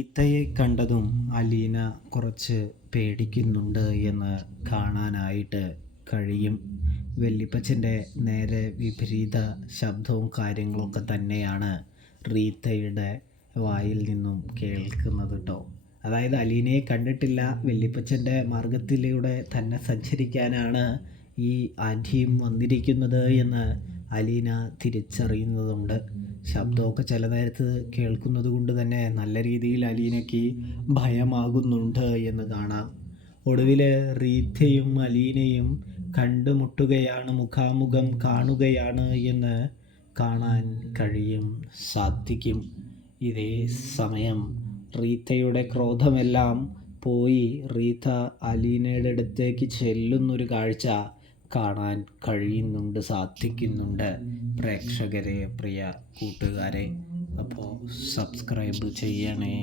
റീത്തയെ കണ്ടതും അലീന കുറച്ച് പേടിക്കുന്നുണ്ട് എന്ന് കാണാനായിട്ട് കഴിയും. വല്യപ്പച്ചൻ്റെ നേരെ വിപരീത ശബ്ദവും കാര്യങ്ങളൊക്കെ തന്നെയാണ് റീത്തയുടെ വായിൽ നിന്നും കേൾക്കുന്നത് കേട്ടോ. അതായത് അലീനയെ കണ്ടിട്ടില്ല, വല്യപ്പച്ചൻ്റെ മാർഗത്തിലൂടെ തന്നെ സഞ്ചരിക്കാനാണ് ഈ ആൻറ്റിയും വന്നിരിക്കുന്നത് എന്ന് അലീന തിരിച്ചറിയുന്നതുണ്ട്. ശബ്ദമൊക്കെ ചില നേരത്ത് കേൾക്കുന്നത് കൊണ്ട് തന്നെ നല്ല രീതിയിൽ അലീനയ്ക്ക് ഭയമാകുന്നുണ്ട് എന്ന് കാണാം. ഒടുവിൽ റീത്തയും അലീനയും കണ്ടുമുട്ടുകയാണ്, മുഖാമുഖം കാണുകയാണ് എന്ന് കാണാൻ സാധിക്കും. ഇതേ സമയം റീത്തയുടെ ക്രോധമെല്ലാം പോയി റീത്ത അലീനയുടെ അടുത്തേക്ക് ചെല്ലുന്നൊരു കാഴ്ച കാണാൻ സാധിക്കുന്നുണ്ട്. പ്രേക്ഷകരെ, പ്രിയ കൂട്ടുകാരെ, അപ്പോൾ സബ്സ്ക്രൈബ് ചെയ്യണേ.